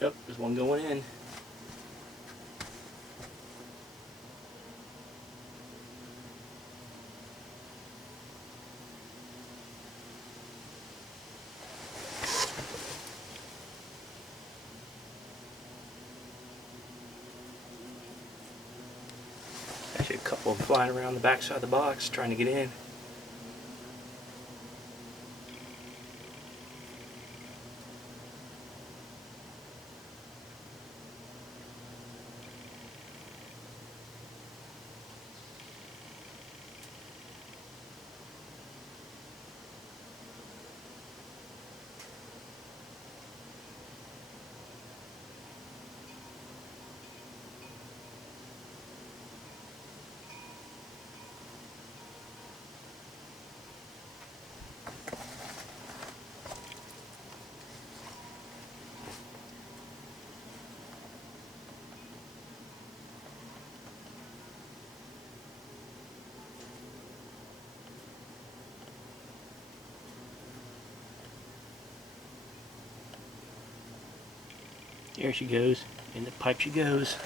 Yep, there's one going in. Actually, a couple of them flying around the backside of the box trying to get in. There she goes. In the pipe she goes.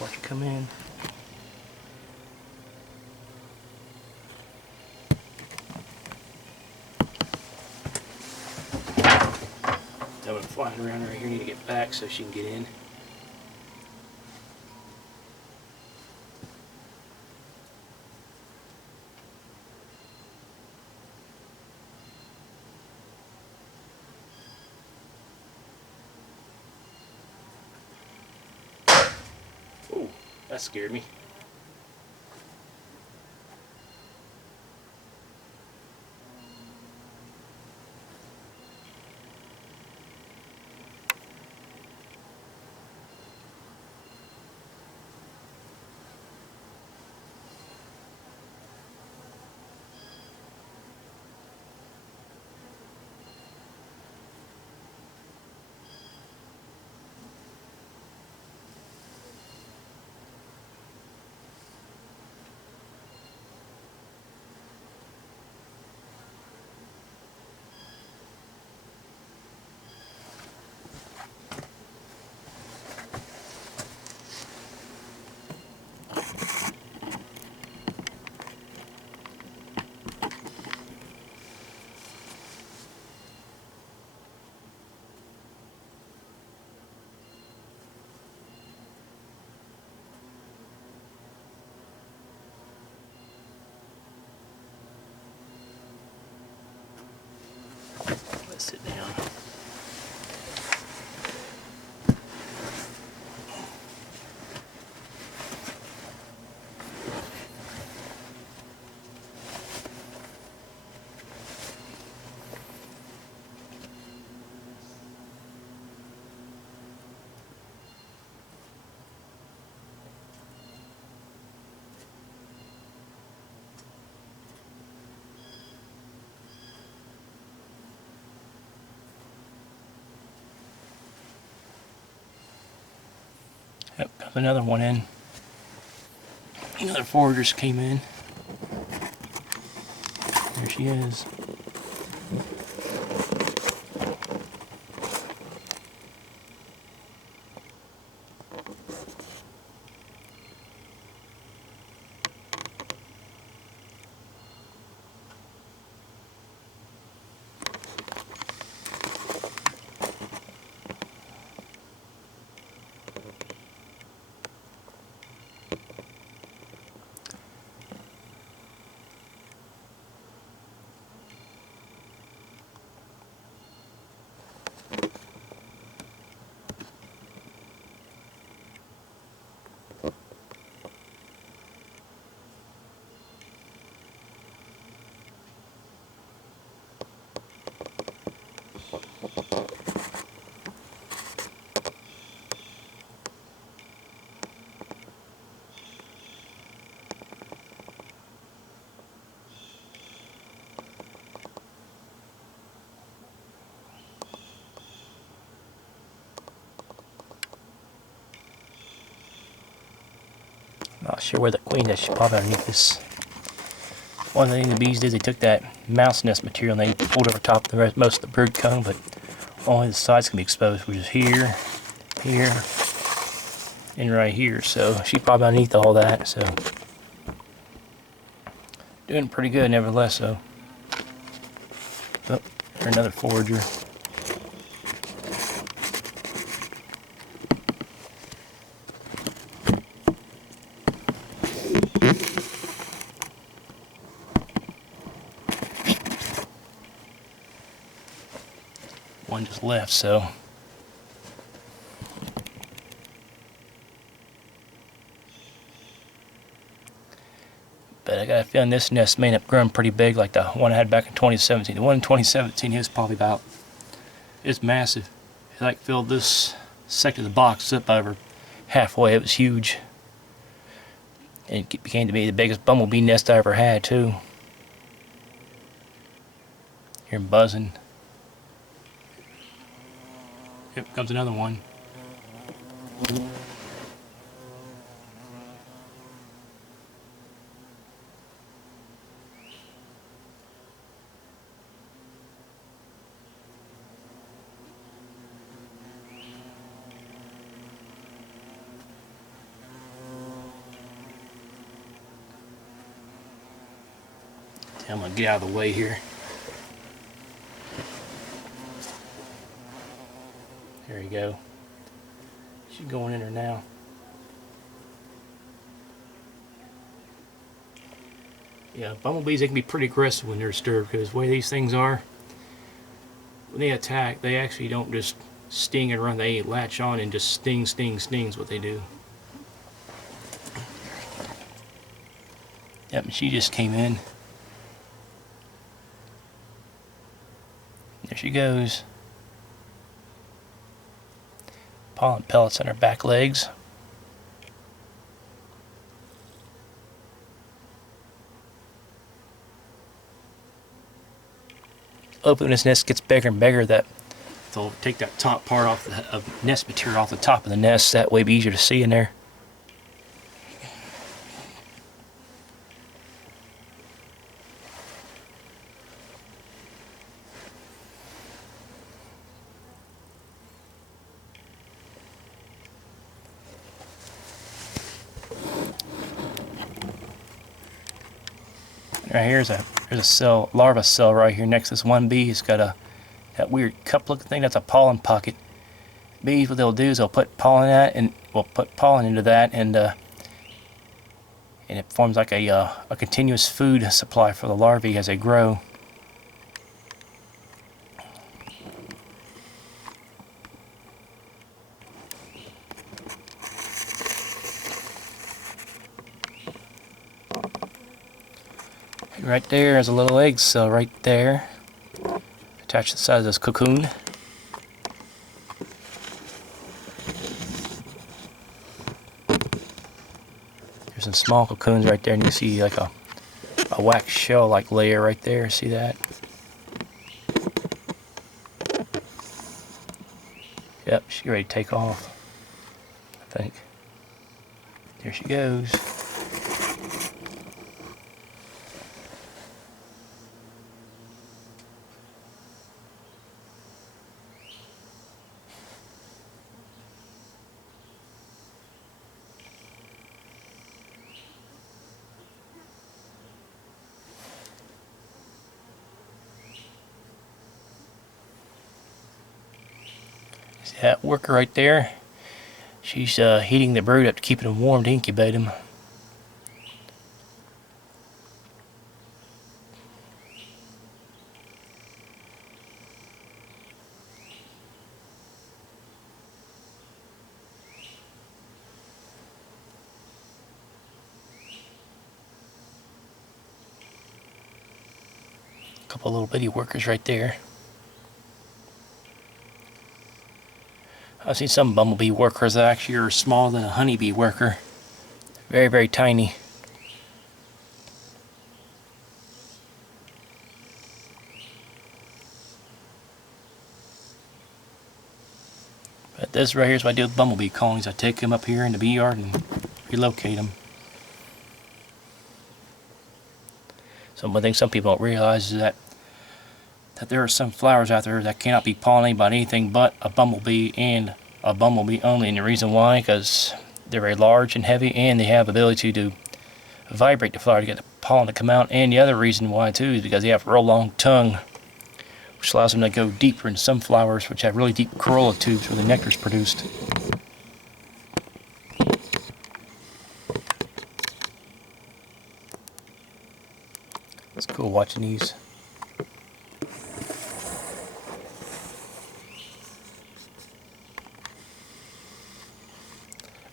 Watch her come in. That one flying around right here. Need to get back so she can get in. Oh, that scared me. Sit down. Yep, comes another one in. Another forager just came in. There she is. Not sure where the queen is. She's probably underneath this. One thing the bees did, they took that mouse nest material and they pulled over top of the rest, most of the brood comb, but only the sides can be exposed, which is here, here, and right here. So she's probably underneath all that. So doing pretty good, nevertheless. So, oh, there's another forager. One just left, so but I got a feeling this nest may end up growing pretty big like the one I had back in 2017. The one in 2017 is probably about, it's massive. It like filled this section of the box up over halfway. It was huge. And it became to be the biggest bumblebee nest I ever had too. Hear 'em buzzing. Yep, comes another one. I'm gonna get out of the way here. There you go. She's going in there now. Yeah, bumblebees, they can be pretty aggressive when they're disturbed because the way these things are, when they attack, they actually don't just sting and run. They latch on and just sting, what they do. Yep, and she just came in. There she goes. Pollen pellets on her back legs. Hopefully when this nest gets bigger and bigger, that they'll take that top part off the nest material off the top of the nest. That way it'll be easier to see in there. Right here's there's a cell, larva cell right here next to this one bee. It's got that weird cup-looking thing. That's a pollen pocket. Bees, what they'll do is they'll put pollen in that, and we'll put pollen into that, and it forms like a continuous food supply for the larvae as they grow. And right there is a little egg cell right there, attached to the side of this cocoon. There's some small cocoons right there, and you see like a wax shell like layer right there. See that? Yep, she's ready to take off, I think. There she goes. See that worker right there? She's heating the brood up to keep them warm to incubate them. A couple little bitty workers right there. I've seen some bumblebee workers that actually are smaller than a honeybee worker. Very, very tiny. But this right here is what I do with bumblebee colonies. I take them up here in the bee yard and relocate them. So one thing some people don't realize is that there are some flowers out there that cannot be pollinated by anything but a bumblebee and a bumblebee only. And the reason why, because they're very large and heavy, and they have the ability to vibrate the flower to get the pollen to come out. And the other reason why too is because they have a real long tongue, which allows them to go deeper in some flowers, which have really deep corolla tubes where the nectar is produced. It's cool watching these.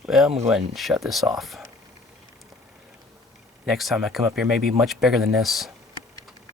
Well, I'm going to go ahead and shut this off. Next time I come up here, maybe much bigger than this.